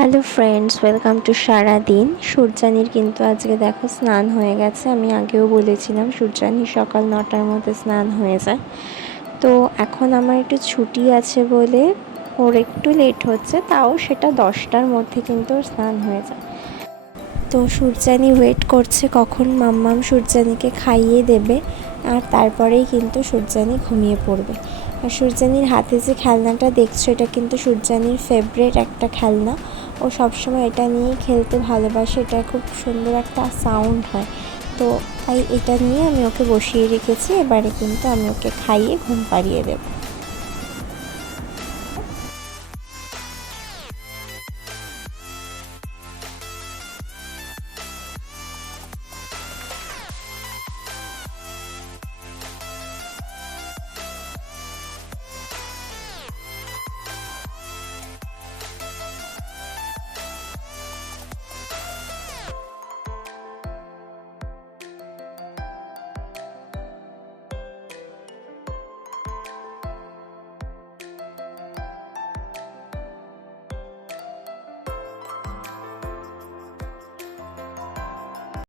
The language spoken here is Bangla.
হ্যালো ফ্রেন্ডস, ওয়েলকাম টু সারাদিন। সূর্যানীর কিন্তু আজকে দেখো স্নান হয়ে গেছে। আমি আগেও বলেছিলাম সূর্যানীর সকাল 9টার মধ্যে স্নান হয়ে যায়। তো এখন আমার একটু ছুটি আছে বলে ওর একটু লেট হচ্ছে, তাও সেটা 10টার মধ্যে কিন্তু ওর স্নান হয়ে যায়। তো সূর্যানী ওয়েট করছে কখন মাম্মাম সূর্যানীকে খাইয়ে দেবে, আর তারপরেই কিন্তু সূর্যানী ঘুমিয়ে পড়বে। আর সূর্যানীর হাতে যে খেলনাটা দেখছো, এটা কিন্তু সূর্যানীর ফেভারিট একটা খেলনা। ও সবসময় এটা নিয়েই খেলতে ভালোবাসে। এটা খুব সুন্দর একটা সাউন্ড হয়, তো তাই এটা নিয়ে আমি ওকে বসিয়ে রেখেছি। এবারে কিন্তু আমি ওকে খাইয়ে ঘুম পাড়িয়ে দেবো।